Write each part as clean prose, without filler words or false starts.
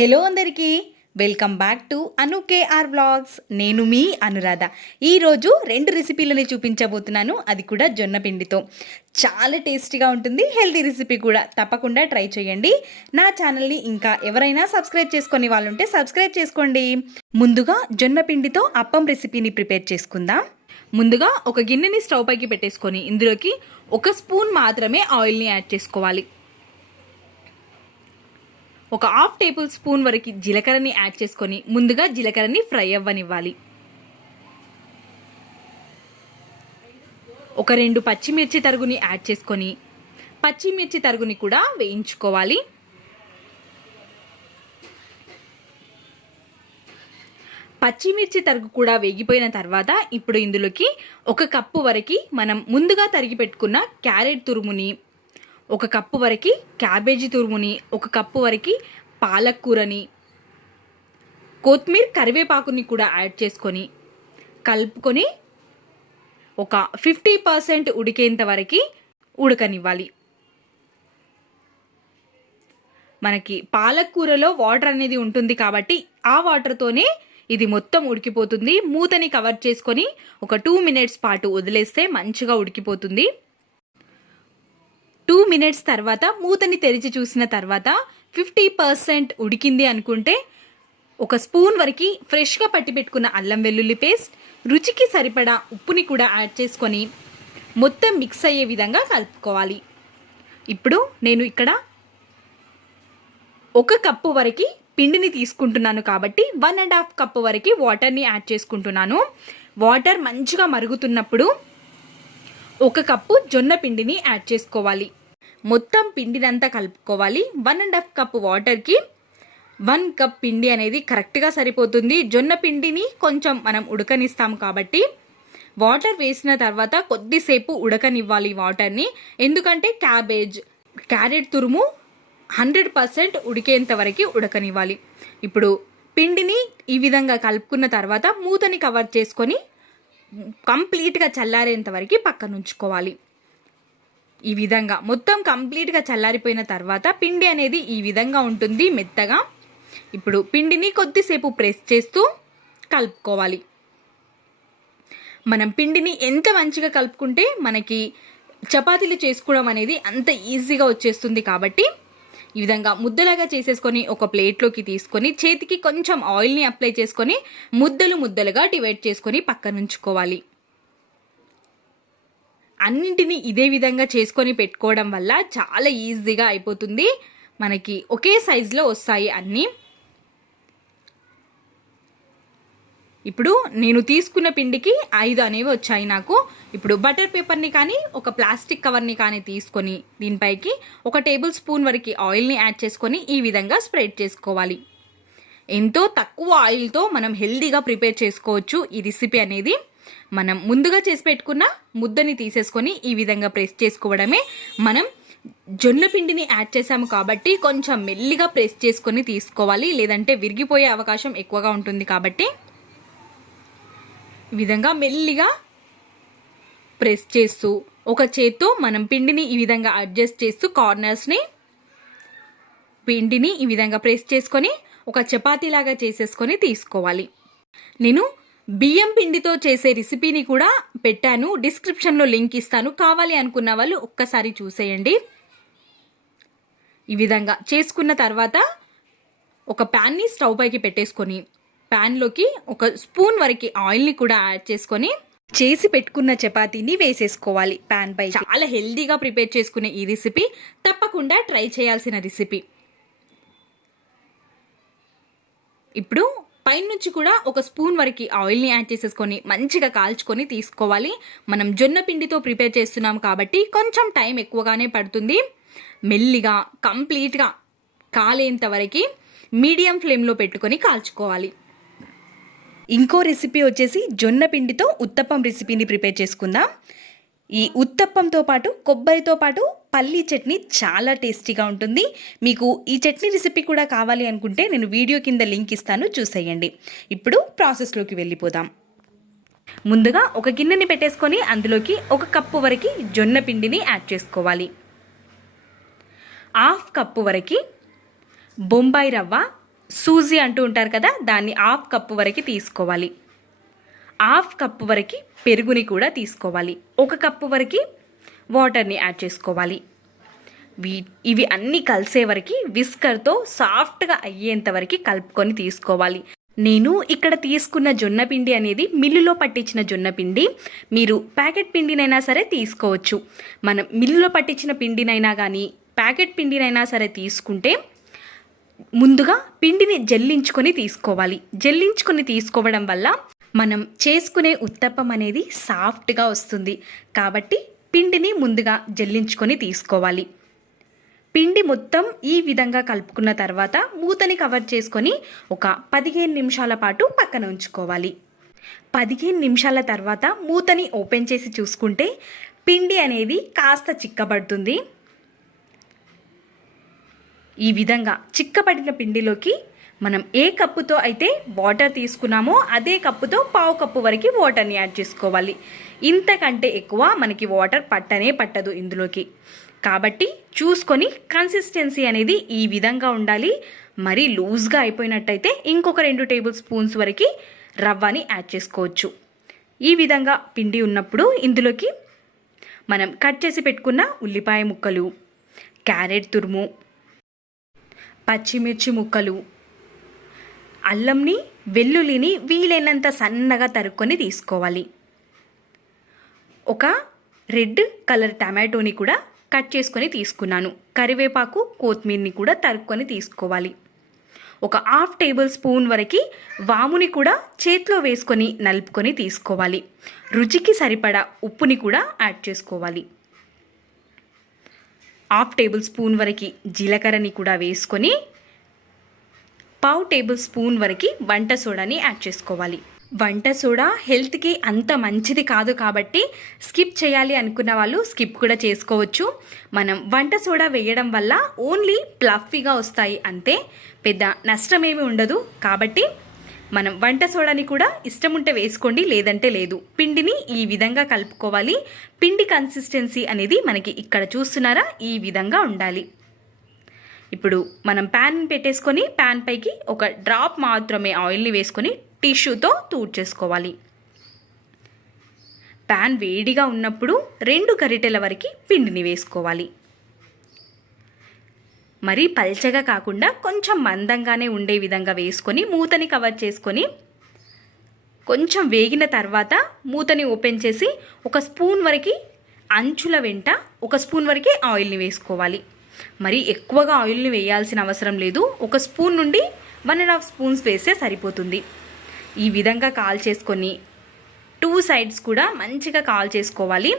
Hello అందరికీ welcome back to Anu KR vlogs. నేను మీ అనురాధ. ఈరోజు 2 రెసిపీలని చూపించబోతున్నాను, అది కూడా జొన్న పిండితో. చాలా టేస్టీగా ఉంటుంది, హెల్తీ రెసిపీ కూడా. తప్పకుండా ట్రై చేయండి. నా ఛానల్ని ఇంకా ఎవరైనా సబ్స్క్రైబ్ చేసుకొని వాళ్ళు ఉంటే సబ్స్క్రైబ్ చేసుకోండి. ముందుగా జొన్న పిండితో అప్పం రెసిపీని ప్రిపేర్ చేసుకుందాం. ముందుగా ఒక గిన్నెని స్టవ్ పైకి పెట్టేసుకొని ఇందులోకి 1 స్పూన్ మాత్రమే ఆయిల్ని యాడ్ చేసుకోవాలి. ఒక 1/2 టేబుల్ స్పూన్ వరకు జీలకర్రని యాడ్ చేసుకొని ముందుగా జీలకర్రని ఫ్రై అవ్వనివ్వాలి. ఒక 2 పచ్చిమిర్చి తరుగుని యాడ్ చేసుకొని పచ్చిమిర్చి తరుగుని కూడా వేయించుకోవాలి. పచ్చిమిర్చి తరుగు కూడా వేగిపోయిన తర్వాత ఇప్పుడు ఇందులోకి 1 కప్పు వరకు మనం ముందుగా తరిగి పెట్టుకున్న క్యారెట్ తురుముని, 1 కప్పు వరకు క్యాబేజీ తురుముని, 1 కప్పు వరకు పాలకూరని, కొత్తిమీర కరివేపాకుని కూడా యాడ్ చేసుకొని కలుపుకొని ఒక 50% ఉడికేంత వరకు ఉడకనివ్వాలి. మనకి పాలకూరలో వాటర్ అనేది ఉంటుంది కాబట్టి ఆ వాటర్తోనే ఇది మొత్తం ఉడికిపోతుంది. మూతని కవర్ చేసుకొని ఒక 2 మినిట్స్ పాటు వదిలేస్తే మంచిగా ఉడికిపోతుంది. 2 మినిట్స్ తర్వాత మూతని తెరిచి చూసిన తర్వాత 50% ఉడికింది అనుకుంటే 1 స్పూన్ వరకు ఫ్రెష్గా పట్టి పెట్టుకున్న అల్లం వెల్లుల్లి పేస్ట్, రుచికి సరిపడా ఉప్పుని కూడా యాడ్ చేసుకొని మొత్తం మిక్స్ అయ్యే విధంగా కలుపుకోవాలి. ఇప్పుడు నేను ఇక్కడ 1 కప్పు వరకు పిండిని తీసుకుంటున్నాను కాబట్టి 1.5 కప్పు వరకు వాటర్ని యాడ్ చేసుకుంటున్నాను. వాటర్ మంచిగా మరుగుతున్నప్పుడు 1 కప్పు జొన్న పిండిని యాడ్ చేసుకోవాలి. మొత్తం పిండినంతా కలుపుకోవాలి. 1.5 కప్పు వాటర్కి 1 కప్ పిండి అనేది కరెక్ట్గా సరిపోతుంది. జొన్న పిండిని కొంచెం మనం ఉడకనిస్తాం కాబట్టి వాటర్ వేసిన తర్వాత కొద్దిసేపు ఉడకనివ్వాలి వాటర్ని. ఎందుకంటే క్యారెట్ తురుము 100% ఉడికేంత వరకు ఉడకనివ్వాలి. ఇప్పుడు పిండిని ఈ విధంగా కలుపుకున్న తర్వాత మూతని కవర్ చేసుకొని కంప్లీట్గా చల్లారేంత వరకు పక్కన ఉంచుకోవాలి. ఈ విధంగా మొత్తం కంప్లీట్గా చల్లారిపోయిన తర్వాత పిండి అనేది ఈ విధంగా ఉంటుంది మెత్తగా. ఇప్పుడు పిండిని కొద్దిసేపు ప్రెస్ చేస్తూ కలుపుకోవాలి. మనం పిండిని ఎంత మంచిగా కలుపుకుంటే మనకి చపాతీలు చేసుకోవడం అనేది అంత ఈజీగా వచ్చేస్తుంది. కాబట్టి ఈ విధంగా ముద్దలాగా చేసేసుకొని ఒక ప్లేట్లోకి తీసుకొని చేతికి కొంచెం ఆయిల్ని అప్లై చేసుకొని ముద్దలుగా డివైడ్ చేసుకొని పక్కన ఉంచుకోవాలి. అన్నింటినీ ఇదే విధంగా చేసుకొని పెట్టుకోవడం వల్ల చాలా ఈజీగా అయిపోతుంది. మనకి ఒకే సైజులో వస్తాయి అన్నీ. ఇప్పుడు నేను తీసుకున్న పిండికి 5 అనేవి వచ్చాయి నాకు. ఇప్పుడు బటర్ పేపర్ని కానీ ఒక ప్లాస్టిక్ కవర్ని కానీ తీసుకొని దీనిపైకి 1 టేబుల్ స్పూన్ వరకు ఆయిల్ని యాడ్ చేసుకొని ఈ విధంగా స్ప్రెడ్ చేసుకోవాలి. ఎంతో తక్కువ ఆయిల్తో మనం హెల్తీగా ప్రిపేర్ చేసుకోవచ్చు ఈ రెసిపీ అనేది. మనం ముందుగా చేసి పెట్టుకున్న ముద్దని తీసేసుకొని ఈ విధంగా ప్రెస్ చేసుకోవడమే. మనం జొన్న పిండిని యాడ్ చేసాము కాబట్టి కొంచెం మెల్లిగా ప్రెస్ చేసుకొని తీసుకోవాలి, లేదంటే విరిగిపోయే అవకాశం ఎక్కువగా ఉంటుంది. కాబట్టి ఈ విధంగా మెల్లిగా ప్రెస్ చేస్తూ ఒక చేత్తో మనం పిండిని ఈ విధంగా అడ్జస్ట్ చేస్తూ కార్నర్స్ని పిండిని ఈ విధంగా ప్రెస్ చేసుకొని ఒక చపాతీలాగా చేసేసుకొని తీసుకోవాలి. నేను బియ్యం పిండితో చేసే రెసిపీని కూడా పెట్టాను, డిస్క్రిప్షన్లో లింక్ ఇస్తాను. కావాలి అనుకున్న వాళ్ళు ఒక్కసారి చూసేయండి. ఈ విధంగా చేసుకున్న తర్వాత ఒక ప్యాన్ని స్టవ్ పైకి పెట్టేసుకొని ప్యాన్లోకి 1 స్పూన్ వరకు ఆయిల్ని కూడా యాడ్ చేసుకొని చేసి పెట్టుకున్న చపాతీని వేసేసుకోవాలి ప్యాన్ పై. చాలా హెల్తీగా ప్రిపేర్ చేసుకునే ఈ రెసిపీ తప్పకుండా ట్రై చేయాల్సిన రెసిపీ. ఇప్పుడు పైనుంచి కూడా 1 స్పూన్ వరకు ఆయిల్ని యాడ్ చేసేసుకొని మంచిగా కాల్చుకొని తీసుకోవాలి. మనం జొన్న పిండితో ప్రిపేర్ చేస్తున్నాం కాబట్టి కొంచెం టైం ఎక్కువగానే పడుతుంది. మెల్లిగా కంప్లీట్గా కాలేంత వరకు మీడియం ఫ్లేమ్లో పెట్టుకొని కాల్చుకోవాలి. ఇంకో రెసిపీ వచ్చేసి జొన్న పిండితో ఉత్తప్పం రెసిపీని ప్రిపేర్ చేసుకుందాం. ఈ ఉత్తప్పంతో పాటు కొబ్బరితో పాటు పల్లీ చట్నీ చాలా టేస్టీగా ఉంటుంది. మీకు ఈ చట్నీ రెసిపీ కూడా కావాలి అనుకుంటే నేను వీడియో కింద లింక్ ఇస్తాను, చూసేయండి. ఇప్పుడు ప్రాసెస్లోకి వెళ్ళిపోదాం. ముందుగా ఒక గిన్నెని పెట్టేసుకొని అందులోకి 1 కప్పు వరకు జొన్న పిండిని యాడ్ చేసుకోవాలి. 1/2 కప్పు వరకు బొంబాయి రవ్వ, సూజీ అంటూ ఉంటారు కదా, దాన్ని హాఫ్ కప్పు వరకు తీసుకోవాలి. హాఫ్ కప్పు వరకు పెరుగుని కూడా తీసుకోవాలి. 1 కప్పు వరకు వాటర్ని యాడ్ చేసుకోవాలి. ఇవి అన్నీ కలిసే వరకు విస్కర్తో సాఫ్ట్గా అయ్యేంత వరకు కలుపుకొని తీసుకోవాలి. నేను ఇక్కడ తీసుకున్న జొన్న పిండి అనేది మిల్లులో పట్టించిన జొన్న పిండి. మీరు ప్యాకెట్ పిండినైనా సరే తీసుకోవచ్చు. మనం మిల్లులో పట్టించిన పిండినైనా కానీ ప్యాకెట్ పిండినైనా సరే తీసుకుంటే ముందుగా పిండిని జల్లించుకొని తీసుకోవాలి. జల్లించుకొని తీసుకోవడం వల్ల మనం చేసుకునే ఉత్తప్పం అనేది సాఫ్ట్గా వస్తుంది. కాబట్టి పిండిని ముందుగా జల్లించుకొని తీసుకోవాలి. పిండి మొత్తం ఈ విధంగా కలుపుకున్న తర్వాత మూతని కవర్ చేసుకొని ఒక 15 నిమిషాల పాటు పక్కన ఉంచుకోవాలి. 15 నిమిషాల తర్వాత మూతని ఓపెన్ చేసి చూసుకుంటే పిండి అనేది కాస్త చిక్కబడుతుంది. ఈ విధంగా చిక్కబడిన పిండిలోకి మనం ఏ కప్పుతో అయితే వాటర్ తీసుకున్నామో అదే కప్పుతో 1/2 కప్పు వరకు వాటర్ని యాడ్ చేసుకోవాలి. ఇంతకంటే ఎక్కువ మనకి వాటర్ పట్టదు ఇందులోకి. కాబట్టి చూసుకొని కన్సిస్టెన్సీ అనేది ఈ విధంగా ఉండాలి. మరీ లూజ్గా అయిపోయినట్టయితే ఇంకొక 2 టేబుల్ స్పూన్స్ వరకు రవ్వని యాడ్ చేసుకోవచ్చు. ఈ విధంగా పిండి ఉన్నప్పుడు ఇందులోకి మనం కట్ చేసి పెట్టుకున్న ఉల్లిపాయ ముక్కలు, క్యారెట్ తురుము, పచ్చిమిర్చి ముక్కలు, అల్లంని వెల్లుల్లిని వీలైనంత సన్నగా తరుక్కొని తీసుకోవాలి. ఒక రెడ్ కలర్ టమాటోని కూడా కట్ చేసుకొని తీసుకున్నాను. కరివేపాకు, కొత్తిమీరని కూడా తరుక్కొని తీసుకోవాలి. ఒక 1/2 టేబుల్ స్పూన్ వరకు వాముని కూడా చేతిలో వేసుకొని నలుపుకొని తీసుకోవాలి. రుచికి సరిపడా ఉప్పుని కూడా యాడ్ చేసుకోవాలి. 1/2 టేబుల్ స్పూన్ వరకు జీలకర్రని కూడా వేసుకొని 1/2 టేబుల్ స్పూన్ వరకు వంట సోడాని యాడ్ చేసుకోవాలి. వంట సోడా హెల్త్కి అంత మంచిది కాదు కాబట్టి స్కిప్ చేయాలి అనుకున్న వాళ్ళు స్కిప్ కూడా చేసుకోవచ్చు. మనం వంట సోడా వేయడం వల్ల ఓన్లీ ప్లఫీగా వస్తాయి అంతే, పెద్ద నష్టమేమీ ఉండదు. కాబట్టి మనం వంట సోడాని కూడా ఇష్టం ఉంటే వేసుకోండి, లేదంటే లేదు. పిండిని ఈ విధంగా కలుపుకోవాలి. పిండి కన్సిస్టెన్సీ అనేది మనకి ఇక్కడ చూస్తున్నారా, ఈ విధంగా ఉండాలి. ఇప్పుడు మనం ప్యాన్ పెట్టేసుకొని ప్యాన్ పైకి ఒక డ్రాప్ మాత్రమే ఆయిల్ని వేసుకొని టిష్యూతో తూడ్చేసుకోవాలి. ప్యాన్ వేడిగా ఉన్నప్పుడు 2 గరిటెల వరకు పిండిని వేసుకోవాలి. మరీ పల్చగా కాకుండా కొంచెం మందంగానే ఉండే విధంగా వేసుకొని మూతని కవర్ చేసుకొని కొంచెం వేగిన తర్వాత మూతని ఓపెన్ చేసి 1 స్పూన్ వరకు అంచుల వెంట 1 స్పూన్ వరకు ఆయిల్ని వేసుకోవాలి. మరి ఎక్కువగా ఆయిల్ని వేయాల్సిన అవసరం లేదు. 1 స్పూన్ నుండి 1.5 స్పూన్స్ వేస్తే సరిపోతుంది. ఈ విధంగా కాల్ చేసుకొని 2 సైడ్స్ కూడా మంచిగా కాల్ చేసుకోవాలి.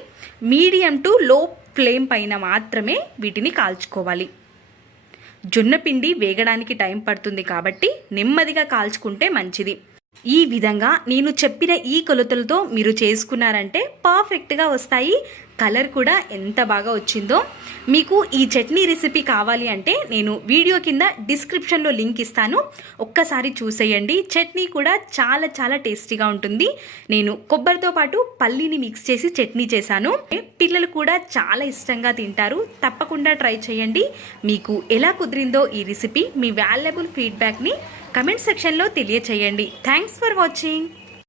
మీడియం టు లో ఫ్లేమ్ పైన మాత్రమే వీటిని కాల్చుకోవాలి. జొన్న పిండి వేగడానికి టైం పడుతుంది కాబట్టి నెమ్మదిగా కాల్చుకుంటే మంచిది. ఈ విధంగా నేను చెప్పిన ఈ కొలతలతో మీరు చేసుకున్నారంటే పర్ఫెక్ట్గా వస్తాయి. కలర్ కూడా ఎంత బాగా వచ్చిందో. మీకు ఈ చట్నీ రెసిపీ కావాలి అంటే నేను వీడియో కింద డిస్క్రిప్షన్లో లింక్ ఇస్తాను, ఒక్కసారి చూసేయండి. చట్నీ కూడా చాలా చాలా టేస్టీగా ఉంటుంది. నేను కొబ్బరితో పాటు పల్లీని మిక్స్ చేసి చట్నీ చేశాను. పిల్లలు కూడా చాలా ఇష్టంగా తింటారు. తప్పకుండా ట్రై చేయండి. మీకు ఎలా కుదిరిందో ఈ రెసిపీ, మీ వాల్యుబుల్ ఫీడ్బ్యాక్ని కమెంట్ సెక్షన్లో తెలియచేయండి. Thanks for watching.